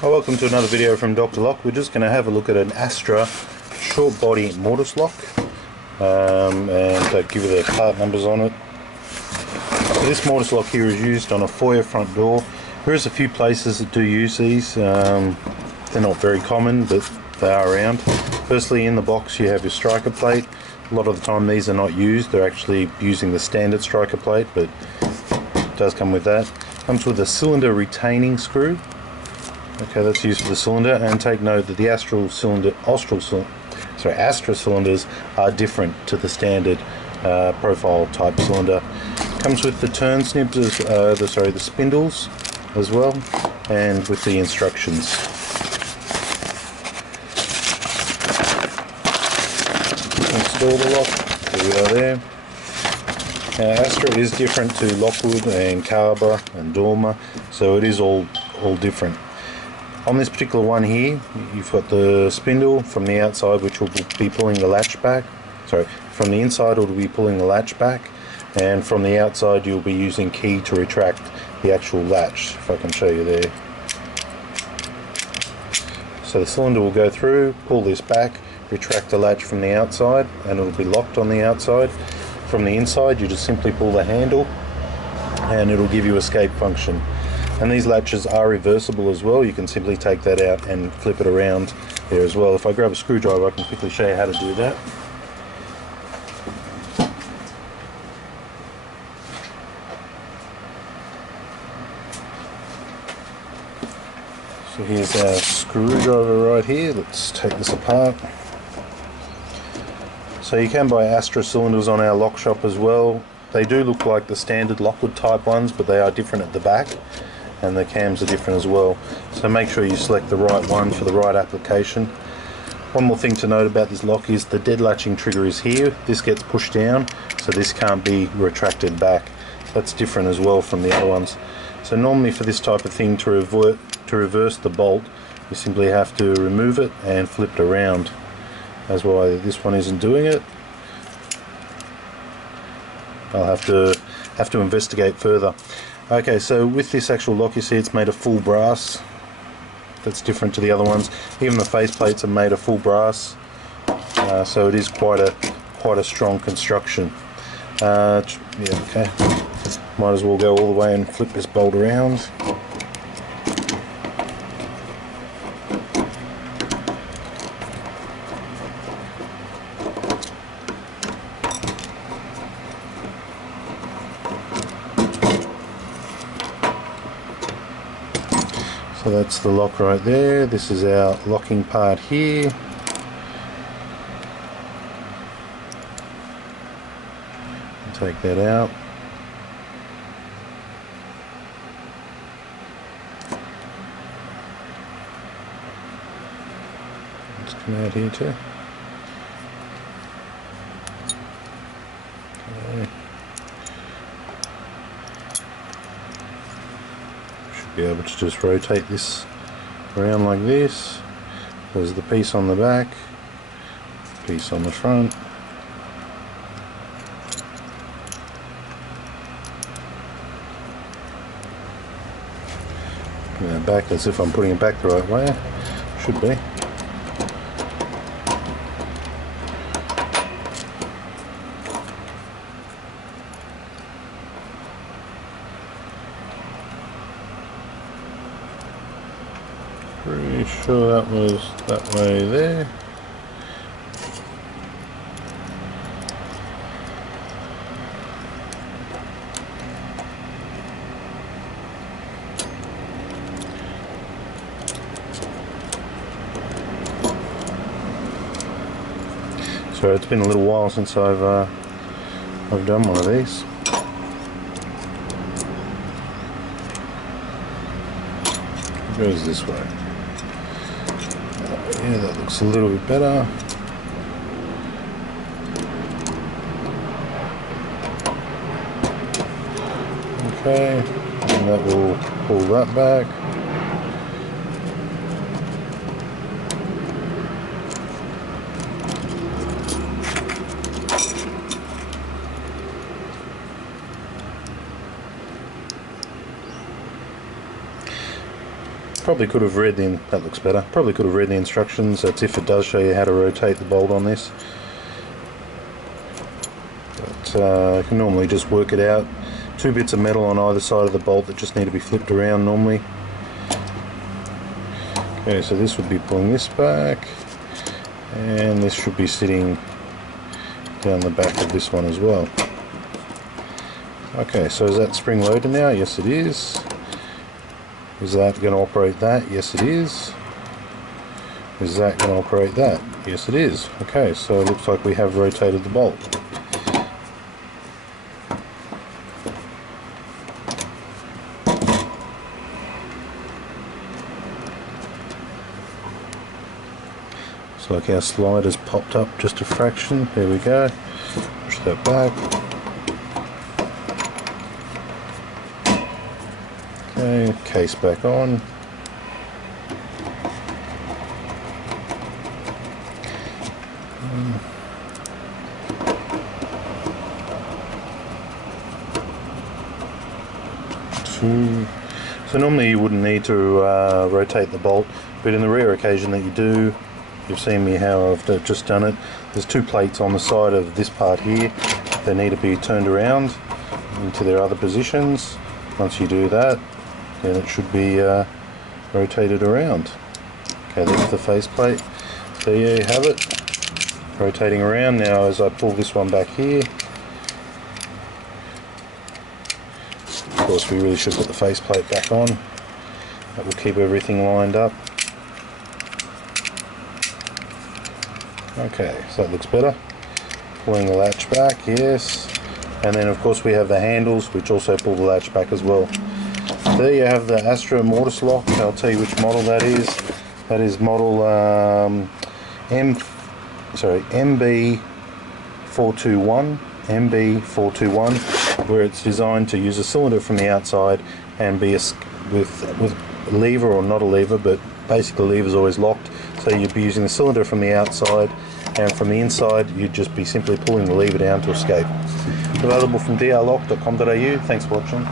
Hi, welcome to another video from Dr. Lock. We're just going to have a look at an Astra short body mortise lock and give you the part numbers on it. So this mortise lock here is used on a foyer front door. There is a few places that do use these. They're not very common, but they are around. Firstly, in the box you have your striker plate. A lot of the time these are not used. They're actually using the standard striker plate, but it does come with that. Comes with a cylinder retaining screw. Okay, that's used for the cylinder, and take note that the Astra cylinders are different to the standard profile type cylinder. Comes with the turn snibs, the spindles as well, and with the instructions. Install the lock. There we are there. Astra is different to Lockwood and Carver and Dormer, so it is all different. On this particular one here, you've got the spindle from the outside, which will be pulling the latch back. Sorry, from the inside it will be pulling the latch back, and from the outside you'll be using key to retract the actual latch, if I can show you there. So the cylinder will go through, pull this back, retract the latch from the outside, and it will be locked on the outside. From the inside you just simply pull the handle and it will give you escape function. And these latches are reversible as well. You can simply take that out and flip it around there as well. If I grab a screwdriver I can quickly show you how to do that. So here's our screwdriver right here. Let's take this apart. So you can buy Astra cylinders on our lock shop as well. They do look like the standard Lockwood type ones, but they are different at the back, and the cams are different as well. So make sure you select the right one for the right application. One more thing to note about this lock is the dead latching trigger is here. This gets pushed down, so this can't be retracted back. That's different as well from the other ones. So normally for this type of thing, to reverse the bolt, you simply have to remove it and flip it around. That's why this one isn't doing it. I'll have to investigate further. Okay, so with this actual lock, you see it's made of full brass. That's different to the other ones. Even the face plates are made of full brass, so it is quite a strong construction. Yeah, okay. Might as well go all the way and flip this bolt around. So that's the lock right there. This is our locking part here. Take that out. Let's come out here too. Okay. Be able to just rotate this around like this. There's the piece on the back, piece on the front. Putting that back as if I'm putting it back the right way. Should be. Pretty sure that was that way there. So it's been a little while since I've done one of these. It goes this way. Yeah, that looks a little bit better. Okay, and that will pull that back. probably could have read that looks better. Probably could have read the instructions. That's if it does show you how to rotate the bolt on this. But you can normally just work it out. 2 bits of metal on either side of the bolt that just need to be flipped around normally. Okay, so this would be pulling this back, and this should be sitting down the back of this one as well. Okay, so is that spring loaded now? Yes it is. Is that going to operate that? Yes it is. Is that going to operate that? Yes it is. Okay, so it looks like we have rotated the bolt. So like our slide has popped up just a fraction. There we go. Push that back. Okay, case back on. So normally you wouldn't need to rotate the bolt, but in the rare occasion that you do, you've seen me how I've just done it. There's 2 plates on the side of this part here. They need to be turned around into their other positions. Once you do that, then it should be rotated around. Okay, there's the faceplate. There you have it, rotating around. Now as I pull this one back here, of course we really should put the faceplate back on. That will keep everything lined up. Okay, so that looks better. Pulling the latch back, yes. And then of course we have the handles which also pull the latch back as well. There you have the Astra mortise lock. I'll tell you which model that is. That is model MB421, where it's designed to use a cylinder from the outside and be with a lever, or not a lever, but basically the lever is always locked. So you'd be using the cylinder from the outside, and from the inside you'd just be simply pulling the lever down to escape. Available from drlock.com.au. Thanks for watching.